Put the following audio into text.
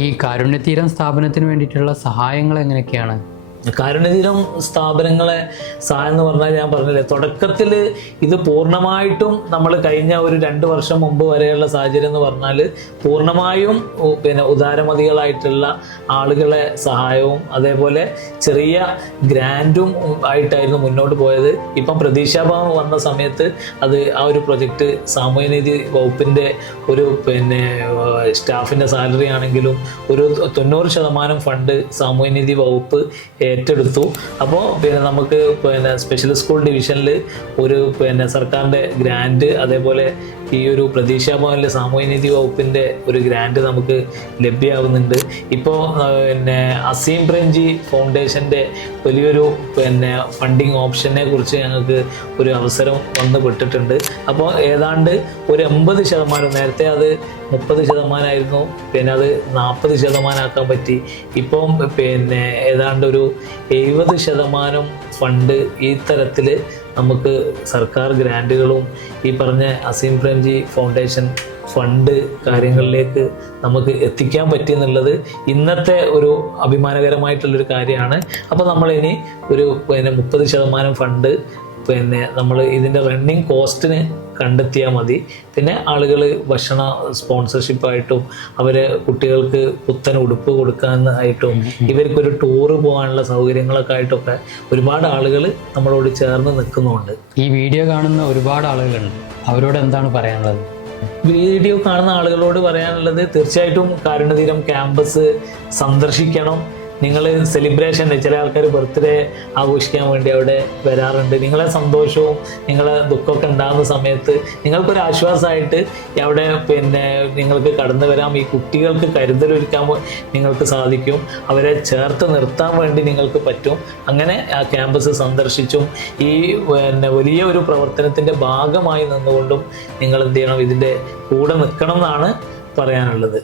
ഈ കാരുണ്യതീരം സ്ഥാപനത്തിന് വേണ്ടിയിട്ടുള്ള സഹായങ്ങൾ എങ്ങനെയൊക്കെയാണ്? കാരുണ്യതീരം സ്ഥാപനങ്ങളെ സഹായം എന്ന് പറഞ്ഞാൽ ഞാൻ പറഞ്ഞില്ലേ, തുടക്കത്തിൽ ഇത് പൂർണ്ണമായിട്ടും നമ്മൾ കഴിഞ്ഞ ഒരു 2 വർഷം മുമ്പ് വരെയുള്ള സാഹചര്യം എന്ന് പറഞ്ഞാൽ പൂർണ്ണമായും ഉദാരമതികളായിട്ടുള്ള ആളുകളെ സഹായവും അതേപോലെ ചെറിയ ഗ്രാൻഡും ആയിട്ടായിരുന്നു മുന്നോട്ട് പോയത്. ഇപ്പം പ്രതീക്ഷാഭവൻ വന്ന സമയത്ത് അത് ആ ഒരു പ്രൊജക്റ്റ് സാമൂഹ്യനീതി വകുപ്പിൻ്റെ ഒരു സ്റ്റാഫിൻ്റെ സാലറി ആണെങ്കിലും ഒരു 90% ഫണ്ട് സാമൂഹ്യനീതി വകുപ്പ് ഏറ്റെടുത്തു. അപ്പോൾ നമുക്ക് സ്പെഷ്യൽ സ്കൂൾ ഡിവിഷനിൽ ഒരു സർക്കാരിൻ്റെ ഗ്രാൻഡ്, അതേപോലെ ഈ ഒരു പ്രതീക്ഷാഭവനിലെ സാമൂഹ്യനീതി വകുപ്പിൻ്റെ ഒരു ഗ്രാൻഡ് നമുക്ക് ലഭ്യമാവുന്നുണ്ട്. ഇപ്പോൾ അസീം പ്രേംജി ഫൗണ്ടേഷൻ്റെ വലിയൊരു ഫണ്ടിങ് ഓപ്ഷനെ കുറിച്ച് ഞങ്ങൾക്ക് ഒരു അവസരം വന്നു പെട്ടിട്ടുണ്ട്. അപ്പോൾ ഏതാണ്ട് ഒരു 80%, നേരത്തെ അത് 30% അത് 40% ആക്കാൻ പറ്റി. ഇപ്പം ഏതാണ്ട് ഒരു 70% ഫണ്ട് ഈ തരത്തിൽ നമുക്ക് സർക്കാർ ഗ്രാൻറ്റുകളും ഈ പറഞ്ഞ അസീം പ്രേംജി ഫൗണ്ടേഷൻ ഫണ്ട് കാര്യങ്ങളിലേക്ക് നമുക്ക് എത്തിക്കാൻ പറ്റിയെന്നുള്ളത് ഇന്നത്തെ ഒരു അഭിമാനകരമായിട്ടുള്ളൊരു കാര്യമാണ്. അപ്പോൾ നമ്മളിനി ഒരു 30% ഫണ്ട് നമ്മൾ ഇതിൻ്റെ റണ്ണിങ് കോസ്റ്റിന് കണ്ടെത്തിയാൽ മതി. പിന്നെ ആളുകൾ ഭക്ഷണ സ്പോൺസർഷിപ്പായിട്ടും അവരെ കുട്ടികൾക്ക് പുത്തൻ ഉടുപ്പ് കൊടുക്കാനായിട്ടും ഇവർക്കൊരു ടൂറ് പോകാനുള്ള സൗകര്യങ്ങളൊക്കെ ആയിട്ടൊക്കെ ഒരുപാട് ആളുകൾ നമ്മളോട് ചേർന്ന് നിൽക്കുന്നുണ്ട്. ഈ വീഡിയോ കാണുന്ന ഒരുപാട് ആളുകളുണ്ട്, അവരോട് എന്താണ് പറയാനുള്ളത്? വീഡിയോ കാണുന്ന ആളുകളോട് പറയാനുള്ളത്, തീർച്ചയായിട്ടും കാരുണ്യതീരം ക്യാമ്പസ് സന്ദർശിക്കണം. നിങ്ങൾ സെലിബ്രേഷൻ, ചില ആൾക്കാർ ബർത്ത്ഡേ ആഘോഷിക്കാൻ വേണ്ടി അവിടെ വരാറുണ്ട്. നിങ്ങളെ സന്തോഷവും നിങ്ങളെ ദുഃഖമൊക്കെ ഉണ്ടാകുന്ന സമയത്ത് നിങ്ങൾക്കൊരു ആശ്വാസമായിട്ട് അവിടെ നിങ്ങൾക്ക് കടന്നു വരാം. ഈ കുട്ടികൾക്ക് കരുതലൊരുക്കാൻ നിങ്ങൾക്ക് സാധിക്കും, അവരെ ചേർത്ത് നിർത്താൻ വേണ്ടി നിങ്ങൾക്ക് പറ്റും. അങ്ങനെ ആ ക്യാമ്പസ് സന്ദർശിച്ചും ഈ വലിയ ഒരു പ്രവർത്തനത്തിൻ്റെ ഭാഗമായി നിന്നുകൊണ്ടും നിങ്ങൾ എന്ത് ചെയ്യണം, ഇതിൻ്റെ കൂടെ നിൽക്കണം എന്നാണ് പറയാനുള്ളത്.